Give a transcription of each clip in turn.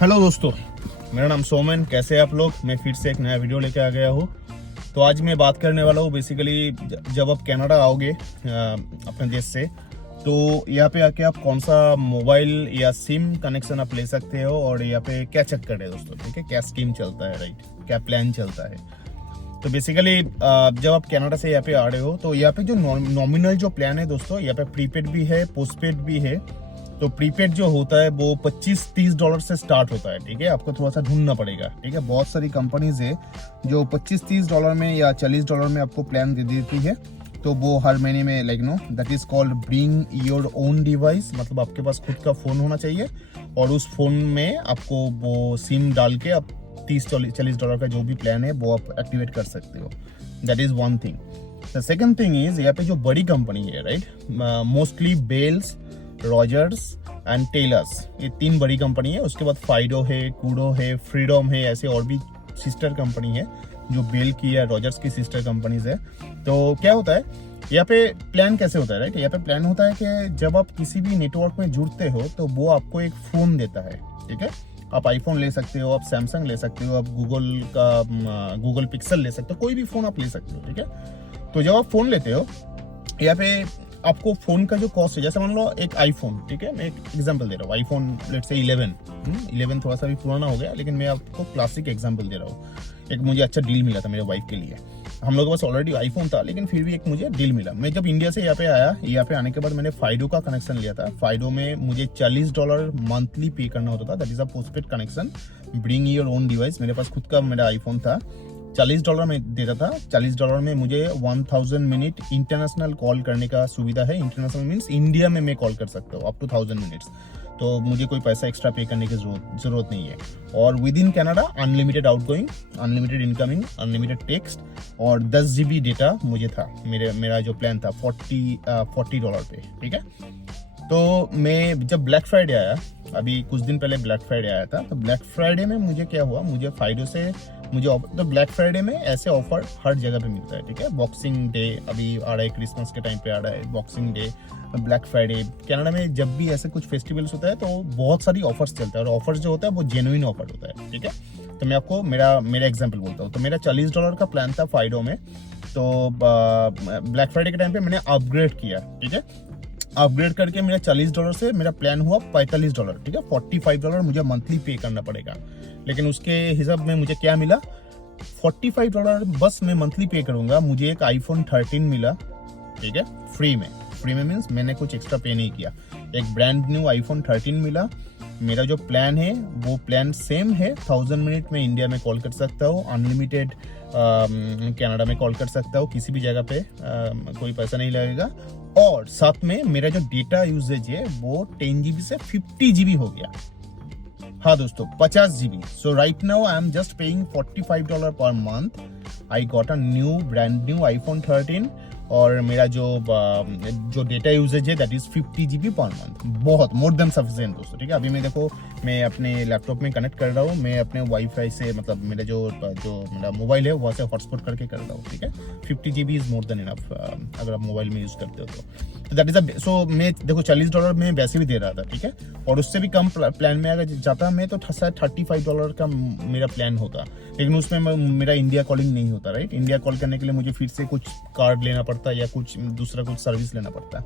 Hello दोस्तों, मेरा नाम सोमन। कैसे हैं आप लोग? मैं फिर से एक नया वीडियो लेके आ गया हूँ। तो आज मैं बात करने वाला हूँ बेसिकली जब आप कनाडा आओगे अपने देश से, तो यहाँ पे आके आप कौन सा मोबाइल या सिम कनेक्शन आप ले सकते हो और यहाँ पे क्या चेक कर रहे हैं दोस्तों। ठीक है, क्या स्कीम चलता है, राइट, क्या प्लान चलता है। तो बेसिकली जब आप कनाडा से यहाँ पे आ रहे हो तो यहाँ पे जो नॉमिनल जो प्लान है दोस्तों, यहाँ पे प्रीपेड भी है, पोस्टपेड भी है। तो प्रीपेड जो होता है वो $25-30 से स्टार्ट होता है। ठीक है, आपको थोड़ा सा ढूंढना पड़ेगा। ठीक है, बहुत सारी कंपनीज है जो $25-30 में या $40 में आपको प्लान दे देती है। तो वो हर महीने में that is called bring your own device, मतलब आपके पास खुद का फोन होना चाहिए और उस फोन में आपको वो सिम डाल के आप $30-40 का जो भी प्लान है वो आप एक्टिवेट कर सकते हो। That is one thing. The second thing is यहाँ पे जो बड़ी कंपनी है, right, mostly Bells, Rogers and Telus, ये तीन बड़ी कंपनी है। उसके बाद फाइडो है, कूडो है, फ्रीडम है, ऐसे और भी सिस्टर कंपनी है जो बेल की या रॉजर्स की सिस्टर कंपनीज है। तो क्या होता है यहाँ पे प्लान कैसे होता है, राइट, यहाँ पे प्लान होता है कि जब आप किसी भी नेटवर्क में जुड़ते हो तो वो आपको एक फोन देता है। ठीक है, आप आईफोन ले सकते हो, आप सैमसंग ले सकते हो, आप गूगल पिक्सल ले सकते हो, कोई भी फोन आप ले सकते हो। ठीक है, तो जब आप फोन लेते हो यहाँ पे आपको फोन का जो कॉस्ट है, जैसे मान लो एक आईफोन, ठीक है, मैं एक एग्जांपल दे रहा हूँ, आईफोन लेट्स से 11 थोड़ा सा भी पुराना हो गया, लेकिन मैं आपको क्लासिक एग्जांपल दे रहा हूँ। एक मुझे अच्छा डील मिला था मेरे वाइफ के लिए। हम लोगों के पास ऑलरेडी आईफोन था, लेकिन फिर भी एक मुझे डील मिला। मैं जब इंडिया से यहाँ पे आया, यहाँ पे आने के बाद मैंने फाइडो का कनेक्शन लिया था। फाइडो में मुझे $40 मंथली पे करना होता था। That is a postpaid connection, bring your own device. मेरे पास खुद का मेरा आईफोन था, $40 में देता था। $40 में मुझे 1000 मिनट इंटरनेशनल कॉल करने का सुविधा है। इंटरनेशनल मीन्स इंडिया में मैं कॉल कर सकता हूँ अप टू 1000 मिनट्स। तो मुझे कोई पैसा एक्स्ट्रा पे करने की जरूरत नहीं है। और with in Canada unlimited outgoing, unlimited incoming, unlimited text और 10 GB डेटा मुझे था। मेरा जो प्लान था $40 पे। ठीक है, तो मैं जब ब्लैक फ्राइडे आया, अभी कुछ दिन पहले ब्लैक फ्राइडे आया था, तो ब्लैक फ्राइडे में मुझे क्या हुआ, मुझे फाइडो से तो ब्लैक फ्राइडे में ऐसे ऑफर हर जगह पे मिलता है। ठीक है, बॉक्सिंग डे अभी आ रहा है, क्रिसमस के टाइम पे आ रहा है boxing day, black Friday. Canada में जब भी ऐसे कुछ फेस्टिवल्स होता है तो बहुत सारी ऑफर्स चलता है और ऑफर्स जो होता है वो जेन्युइन ऑफर होता है। ठीक है, तो मैं आपको मेरा एग्जाम्पल बोलता हूँ। तो मेरा $40 का प्लान था फाइडो में। तो ब्लैक फ्राइडे के टाइम पे मैंने अपग्रेड किया। ठीक है, अपग्रेड करके मेरा $40 से मेरा प्लान हुआ $45। ठीक है, $45 मुझे मंथली पे करना पड़ेगा। लेकिन उसके हिसाब में मुझे क्या मिला, $45 बस मैं मंथली पे करूंगा, मुझे एक iPhone 13 मिला। ठीक है, फ्री में मीन्स मैंने कुछ एक्स्ट्रा पे नहीं किया। एक ब्रांड न्यू iPhone 13 मिला। मेरा जो प्लान है वो प्लान सेम है। 1000 मिनट में इंडिया में कॉल कर सकता हूँ, अनलिमिटेड कनाडा में कॉल कर सकता हूँ, किसी भी जगह पे कोई पैसा नहीं लगेगा। और साथ में मेरा जो डेटा यूजेज है वो 10 GB से 50 GB हो गया। हाँ दोस्तों, 50 GB। So right now I am just paying $45 per month. I got a brand new iPhone 13 और मेरा जो डेटा यूजेज है that is 50 GB per month. बहुत मोर देन सफिशिएंट दोस्तों। ठीक है, अभी मैं देखो, मैं अपने लैपटॉप में कनेक्ट कर रहा हूँ, मैं अपने वाईफाई से, मतलब मेरा जो मेरा मोबाइल है वहाँ से हॉटस्पॉट करके कर रहा हूँ। ठीक है, 50 GB is more than enough अगर आप मोबाइल में यूज करते हो तो दैट इज सो मैं देखो $40 में वैसे भी दे रहा था। ठीक है, और उससे भी कम प्लान में अगर जाता मैं तो $35 का मेरा प्लान होता, लेकिन उसमें मेरा इंडिया कॉलिंग नहीं होता। राइट, इंडिया कॉल करने के लिए मुझे फिर से कुछ कार्ड लेना पड़ता या कुछ दूसरा कुछ सर्विस लेना पड़ता।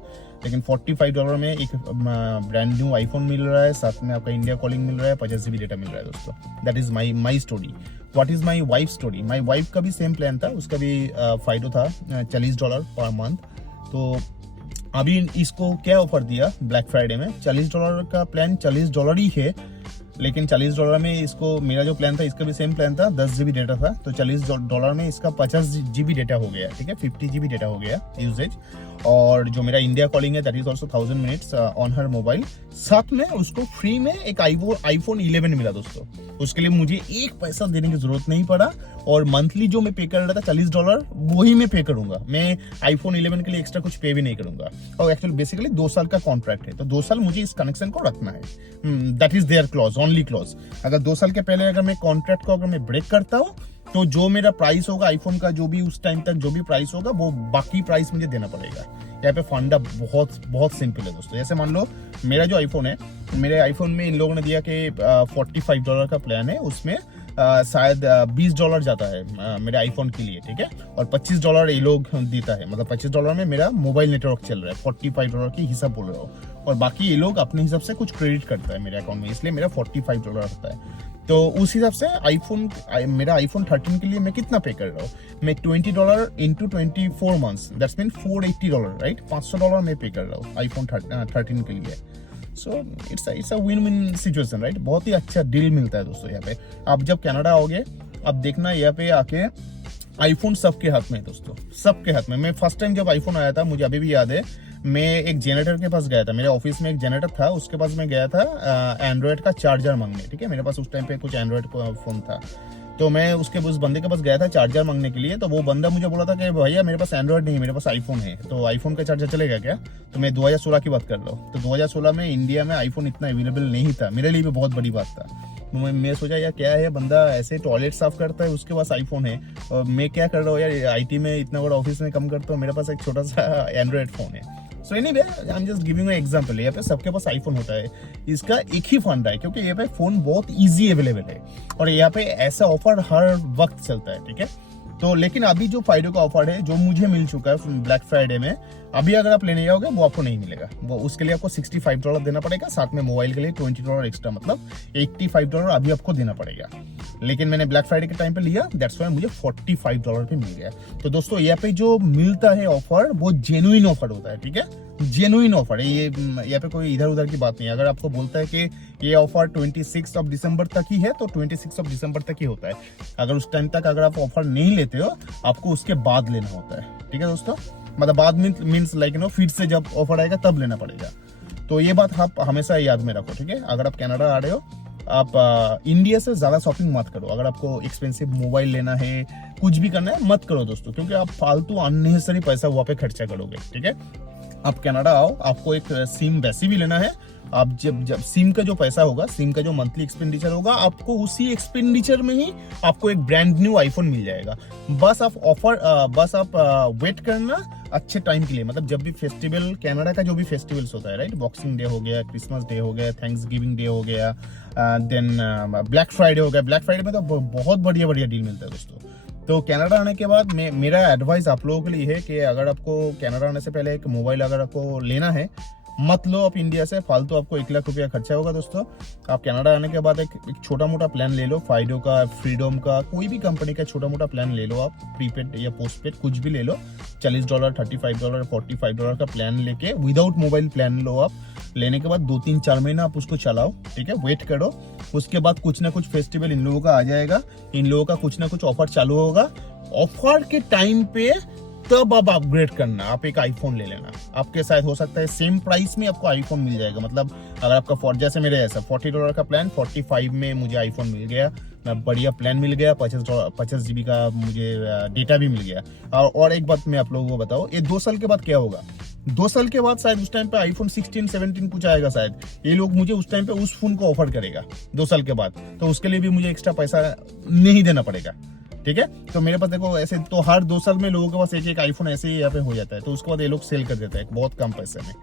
लेकिन $45 में एक ब्रांड न्यू आईफोन मिल रहा है, साथ में आपका इंडिया कॉलिंग मिल रहा है, 50 GB डेटा मिल रहा है दोस्तों। That is my story. What is my wife story? My wife का भी सेम प्लान था, उसका भी फाइडो था $40 पर मंथ। तो अभी इसको क्या ऑफर दिया ब्लैक फ्राइडे में, $40 का प्लान $40 ही है, लेकिन $40 में इसको, मेरा जो प्लान था इसका भी सेम प्लान था, 10 GB डेटा था। तो $40 में इसका 50 GB डेटा हो गया। ठीक है, 50 GB डेटा हो गया यूजेज। और जो मेरा इंडिया कॉलिंग है that is also 1000 minutes on her mobile. साथ में उसको फ्री में एक iPhone 11 मिला दोस्तों। उसके लिए मुझे एक पैसा देने की जरूरत नहीं पड़ा और मंथली जो मैं पे कर रहा था $40 वही मैं पे करूंगा। मैं iPhone 11 के लिए एक्स्ट्रा कुछ पे भी नहीं करूंगा। और एक्चुअली बेसिकली 2 साल का कॉन्ट्रैक्ट है, तो 2 साल मुझे इस कनेक्शन को रखना है। That is their clause, only clause. अगर 2 साल के पहले अगर मैं कॉन्ट्रैक्ट को अगर मैं ब्रेक करता हूँ तो जो मेरा प्राइस होगा आईफोन का, जो भी उस टाइम तक जो भी प्राइस होगा वो बाकी प्राइस मुझे देना पड़ेगा। यहाँ पे फंडा बहुत बहुत सिंपल है दोस्तों। जैसे मान लो मेरा जो आईफोन है, मेरे आईफोन में इन लोगों ने दिया कि $45 का प्लान है, उसमें शायद $20 जाता है मेरे आईफोन के लिए, ठीक है, और $25 ये लोग देता है, मतलब $25 में मेरा मोबाइल नेटवर्क चल रहा है। $45 की हिसाब बोल रहा हूँ, और बाकी ये लोग अपने हिसाब से कुछ क्रेडिट करता है मेरे अकाउंट में, इसलिए मेरा $45 होता है। तो उस हिसाब से मेरा आईफोन 13 के लिए मैं कितना पे कर रहा हूँ, मैं $20 into 24 months, that's mean $480, right, $500 मैं पे कर रहा हूँ आईफोन 13 के लिए। So it's a win win situation, right. बहुत ही अच्छा डील मिलता है दोस्तों यहाँ पे। आप जब कनाडा आओगे, अब देखना यहाँ पे आके आईफोन सबके हाथ में है दोस्तों, सबके हाथ में। मैं फर्स्ट टाइम जब आईफोन आया था, मुझे अभी भी याद है, मैं एक जनरेटर के पास गया था, मेरे ऑफिस में एक जनरेटर था, उसके पास मैं गया था एंड्रॉयड का चार्जर मांगने, ठीक है, मेरे पास उस टाइम पे कुछ एंड्रॉयड फोन था, तो मैं उस बंदे के पास गया था चार्जर मांगने के लिए। तो वो बंदा मुझे बोला था कि भैया मेरे पास एंड्रॉयड नहीं है, मेरे पास आईफोन है, तो आईफोन का चार्जर चलेगा क्या। तो मैं 2016 की बात कर रहा हूँ, तो 2016 में इंडिया में आईफोन इतना अवेलेबल नहीं था, मेरे लिए भी बहुत बड़ी बात था। मैं सोचा यार क्या है, बंदा ऐसे टॉयलेट साफ करता है, उसके पास आईफोन है, और मैं क्या कर रहा हूँ यार, आईटी में इतना बड़ा ऑफिस में काम करता हूँ, मेरे पास एक छोटा सा एंड्रॉयड फोन है। So anyway, I am just giving an example. यहाँ पे सबके पास आईफोन होता है, इसका एक ही फंडा है, क्योंकि यहाँ पे फोन बहुत इजी अवेलेबल है, और यहाँ पे ऐसा ऑफर हर वक्त चलता है, ठीक है। तो लेकिन अभी जो फाइडो का ऑफर है, जो मुझे मिल चुका है ब्लैक फ्राइडे में, अभी अगर आप लेने जाओगे वो आपको नहीं मिलेगा, वो उसके लिए आपको $65 देना पड़ेगा, साथ में मोबाइल के लिए $20 एक्स्ट्रा, मतलब $85 अभी आपको देना पड़ेगा। लेकिन मैंने ब्लैक फ्राइडे के टाइम पे लिया, दैट्स वाई मुझे $45 पे मिल गया। तो दोस्तों यहाँ पे जो मिलता है ऑफर, वो जेन्युइन ऑफर होता है, ठीक है, जेन्युइन ऑफर है ये। यहाँ पे कोई इधर उधर की बात नहीं है। अगर आपको बोलता है कि ये ऑफर 26 दिसंबर तक ही है, तो 26 दिसंबर तक ही होता है। अगर उस टाइम तक अगर आप ऑफर नहीं लेते हो, आपको उसके बाद लेना होता है, ठीक है दोस्तों, मतलब बाद मीन्स लाइक फिर से जब ऑफर आएगा तब लेना पड़ेगा। तो ये बात आप हमेशा याद में रखो, ठीक है। अगर आप कनाडा आ रहे हो, आप इंडिया से ज़्यादा शॉपिंग मत करो। अगर आपको एक्सपेंसिव मोबाइल लेना है, कुछ भी करना है, मत करो दोस्तों, क्योंकि आप फालतू अननेसेसरी पैसा वहाँ पे खर्चा करोगे, ठीक है। आप कनाडा आओ, आपको एक सिम वैसे भी लेना है, आप जब सिम का जो पैसा होगा, सिम का जो मंथली एक्सपेंडिचर होगा, आपको उसी एक्सपेंडिचर में ही आपको एक ब्रांड न्यू आईफोन मिल जाएगा। बस आप वेट करना अच्छे टाइम के लिए, मतलब जब भी फेस्टिवल, कनाडा का जो भी फेस्टिवल्स होता है, राइट, बॉक्सिंग डे हो गया, क्रिसमस डे हो गया, थैंक्स गिविंग डे हो गया, देन ब्लैक फ्राइडे हो गया। ब्लैक फ्राइडे में तो बहुत बढ़िया बढ़िया डील मिलता है दोस्तों। तो कनाडा आने के बाद मेरा एडवाइस आप लोगों के लिए है कि अगर आपको कनाडा आने से पहले एक मोबाइल अगर आपको लेना है, मत लो आप इंडिया से, फालतू आपको 1 लाख रुपया खर्चा होगा दोस्तों। आप कनाडा आने के बाद एक छोटा मोटा प्लान ले लो, फाइडो का, फ्रीडम का, कोई भी कंपनी का छोटा मोटा प्लान ले लो आप, प्रीपेड या पोस्टपेड कुछ भी ले लो। $40, $35, $45 का प्लान लेके विदाउट मोबाइल प्लान लो आप। लेने के बाद 2-3-4 महीना आप उसको चलाओ, ठीक है, वेट करो। उसके बाद कुछ ना कुछ फेस्टिवल इन लोगों का आ जाएगा, इन लोगों का कुछ ना कुछ ऑफर चालू होगा। ऑफर के टाइम पे तब आप अपग्रेड करना, आप एक आईफोन ले लेना, आपके साथ हो सकता है सेम प्राइस में आपको आईफोन मिल जाएगा। मतलब अगर आपका जैसे मेरे ऐसा $40 का प्लान, 45 में मुझे आईफोन मिल गया, बढ़िया प्लान मिल गया, 50 GB का मुझे डेटा भी मिल गया। और एक बात मैं आप लोगों को बताऊं, ये 2 साल के बाद क्या होगा, 2 साल के बाद शायद उस टाइम पे आईफोन 16, 17 कुछ आएगा शायद, ये लोग मुझे उस टाइम पे उस फोन को ऑफर करेगा 2 साल के बाद, तो उसके लिए भी मुझे एक्स्ट्रा पैसा नहीं देना पड़ेगा, ठीक है। तो मेरे पास देखो ऐसे तो हर 2 साल में लोगों के पास एक आईफोन ऐसे ही यहाँ पे हो जाता है, तो उसके बाद ये लोग सेल कर देते हैं बहुत कम पैसे में।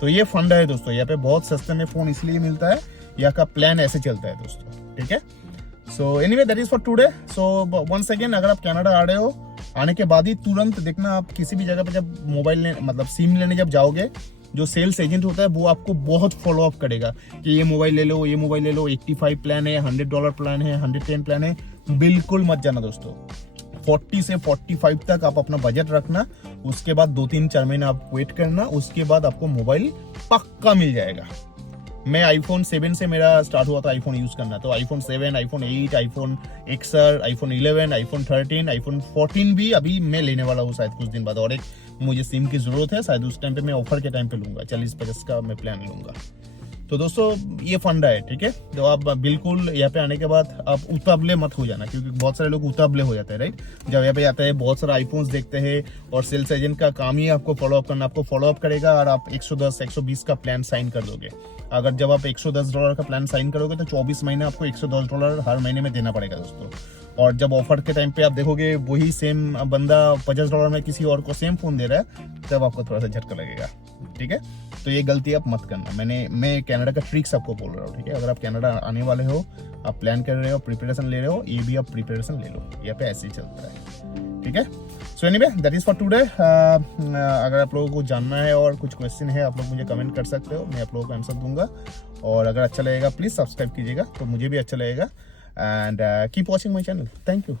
तो ये फंडा है दोस्तों, यहाँ पे बहुत सस्ते में फोन इसलिए मिलता है, यहाँ का प्लान ऐसे चलता है दोस्तों, ठीक है। So anyway, that is for today. So once again, अगर आप कनाडा आ रहे हो, आने के बाद ही तुरंत देखना, आप किसी भी जगह पे जब मोबाइल मतलब सिम लेने जब जाओगे, जो सेल्स एजेंट होता है वो आपको बहुत फॉलो अप करेगा कि ये मोबाइल ले लो, ये मोबाइल ले लो, 85 प्लान है, $100 प्लान है, 110 प्लान है। बिल्कुल मत जाना दोस्तों, 40 से 45 तक आप अपना बजट रखना, उसके बाद 2-3-4 महीना आप वेट करना, उसके बाद आपको मोबाइल पक्का मिल जाएगा। मैं आईफोन 7 से मेरा स्टार्ट हुआ था आईफोन यूज करना, तो iPhone 7, iPhone 8, iPhone XR, iPhone 11, iPhone 13, iPhone 14 भी अभी मैं लेने वाला हूँ शायद कुछ दिन बाद। और एक मुझे सिम की जरूरत है, शायद उस टाइम पे मैं ऑफर के टाइम पे लूंगा, 40-50 का मैं प्लान लूंगा। तो दोस्तों ये फंडा है, ठीक है। तो आप बिल्कुल यहाँ पे आने के बाद आप उतावले मत हो जाना, क्योंकि बहुत सारे लोग उतावले हो जाते हैं, राइट। जब यहाँ पे आता है बहुत सारा आईफोन्स देखते हैं, और सेल्स एजेंट का काम ही आपको फॉलो अप करना, आपको फॉलो अप करेगा और आप 110-120 का प्लान साइन कर दोगे। अगर जब आप $110 का प्लान साइन करोगे तो 24 महीने आपको $110 हर महीने में देना पड़ेगा दोस्तों। और जब ऑफर के टाइम पे आप देखोगे वही सेम बंदा $50 में किसी और को सेम फ़ोन दे रहा है, तब आपको थोड़ा सा झटका लगेगा, ठीक है। तो ये गलती आप मत करना। मैं कनाडा का ट्रिक्स आपको बोल रहा हूँ, ठीक है। अगर आप कनाडा आने वाले हो, आप प्लान कर रहे हो, प्रिपरेशन ले रहे हो, ये भी आप प्रिपरेशन ले लो, यहाँ पे ऐसे ही चलता है, ठीक है। So anyway that is for today. अगर आप लोगों को जानना है और कुछ क्वेश्चन है, आप लोग मुझे कमेंट कर सकते हो, मैं आप लोगों को आंसर दूंगा। और अगर अच्छा लगेगा प्लीज़ सब्सक्राइब कीजिएगा, तो मुझे भी अच्छा लगेगा। And keep watching my channel. Thank you.